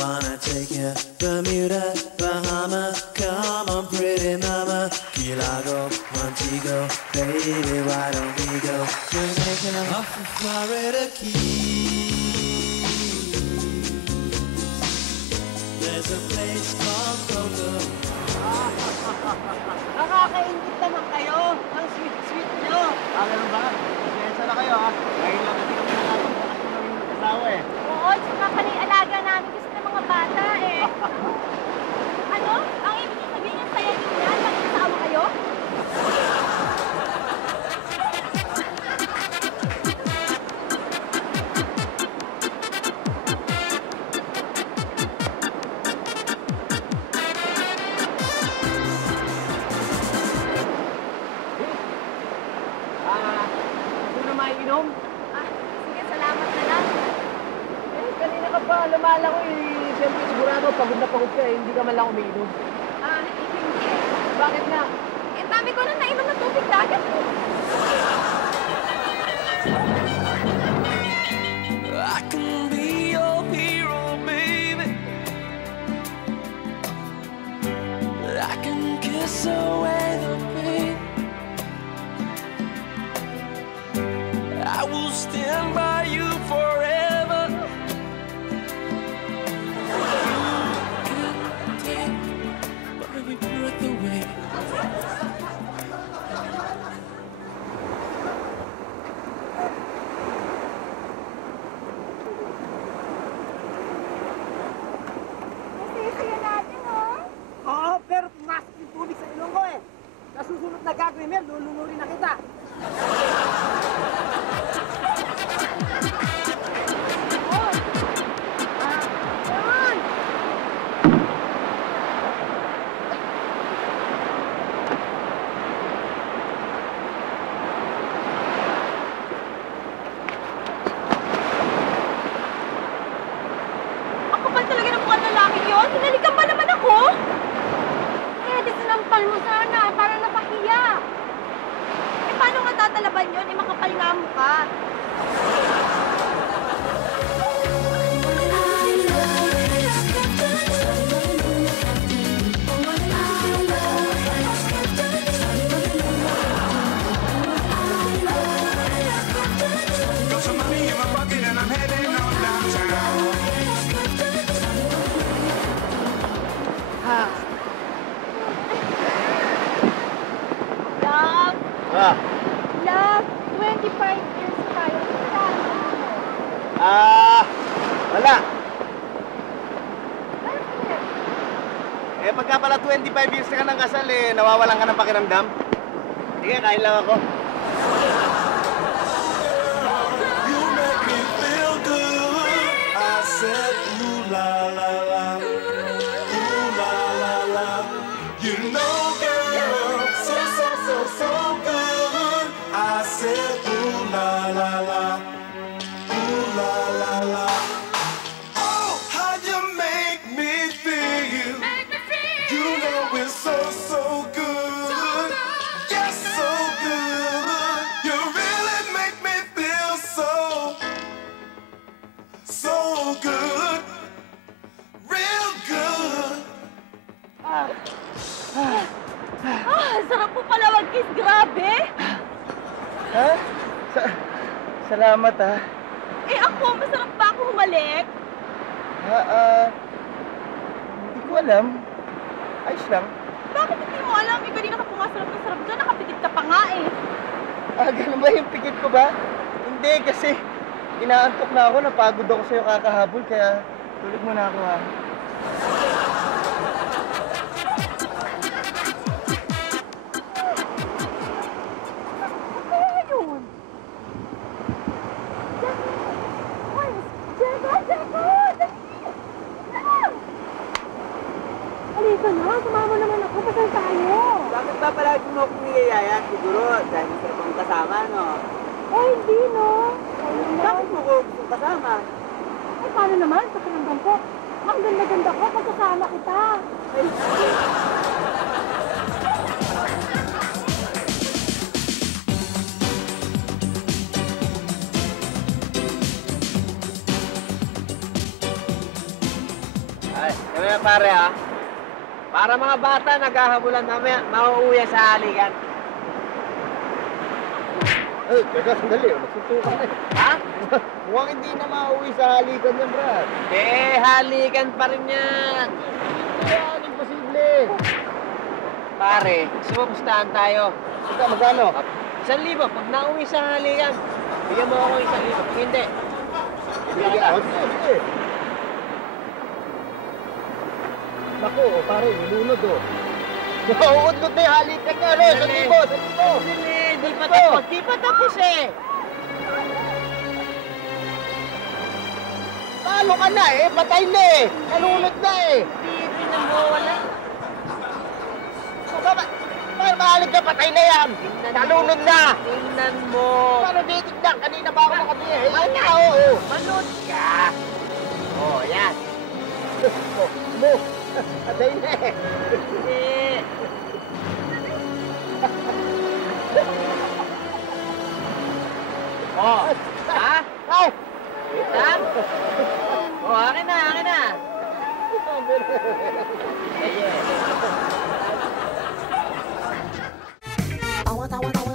Wanna take you Bermuda, Bahamas, come on pretty mama. Key Largo, Montego, baby, why don't we go? Jamaica off of Florida Key. There's a place called Coco. Nakakaingit naman kayo. Ang sweet-sweet nyo. Ganun ba? Pasensya na kayo ha. Ngayon lang natin kami nakapagpakasyon ng mag-asawa eh. Oo, tsaka pala yung alaga namin kasi ng mga bata eh. Ano? Ang ibig niyo sabihin yung saya niyo yan? Mag-asawa kayo? Gusto na mainom? Ah, sige, salamat na lang. Kanina ka pa lumalangoy. Siyempre sigurado pagod na pagod ka eh. Hindi ka man lang umiinom. Ah, hindi eh. Bakit nga? Eh, dami ko na nainom ng tubig dagat eh. I can be your hero, baby. I can kiss away the pain. I will stand by you forever. You can take my breath away. Masaya natin, oh. Oo, pero pumasok yung tubig sa ilong ko eh. Sa susunod na gagawin mo, lulunurin na kita. Yan! Ang kapal talaga ng mukhang lalaking yun. Hinalikan ba naman ako? Eh, di sinampal mo sana para napahiya. Eh, paano nga tatalaban yun? Eh, makapal nga ang mukha. Got some money in my pocket and I'm heading on downtown. Love, Ah, love, 25 years tayo. Saan mo? wala. Bakit? Eh pagka pala 25 years na ka ng kasal eh, nawawalan ka ng pakiramdam. Sige, kain lang ako. You make me feel good. I said, ooh la la la, ooh la la la. You know, girl, so so so so good. I said, ooh la la la, ooh la la la. Oh, how you make me feel. You know it's so so good. Yes, so good. You really make me feel so, so good. Real good. Ah, sarap po pala mag-kiss. Grabe. Ha? Salamat ha. Eh ako, masarap ba ako humalik? Hindi ko alam. Ayos lang. Bakit hindi mo alam? Eh, kanina ka pumasarap na sarap dyan. Nakapikit ka pa nga eh. Ganun ba yung pikit ko ba? Hindi, kasi inaantok na ako. Napagod ako sa'yo kakahabol, kaya tulog mo na ako ha. Kaya yun? Ay, Jeko! Dali! Lang! Halika na, sumama naman ako. Pasal tayo. Bakit ba palagi mo akong niyayaya? Siguro, dahil masarap akong kasama, no? Eh, hindi no. Ayun lang. Bakit mo ko gustong kasama? Eh, paano naman? Sa pinamdam ko, ang ganda-ganda ko pag kasama kita. Ay, kami na pare ha. Para mga bata naghahabulan mamaya, mauuwi sa halikan. Ay, teka, sandali. Nagsutukan na. Ha? Mukhang hindi na mauwi sa halikan yan, Brad. Halikan pa rin yan. Yan, imposible. Pare, gusto mo pustahan tayo? Ika, magkano? 1,000. Pag nauwi sa halikan, bigyan mo ako 1,000. Pag hindi, Sige, sige. Naku, pare, nilunod oh. Nauudlot na yung halikan niya, no? 1,000, 1,000. Di pa tapos. Di pa tapos eh. Paano ka na eh? Patay na eh. Nalunod na eh. Hindi na mo, wala. Paano mahalig ka? Patay na yan. Nalunod na. Tingnan mo. Paano titignan? Kanina ba ako nakabiya eh? Yan nga, oo. Manood ka. Oh, yan. Mo. Patay na eh. Hindi. Oh, ha? Ay! Wait lang. Oh, akin na, akin na. Tawa, tawa, tawa.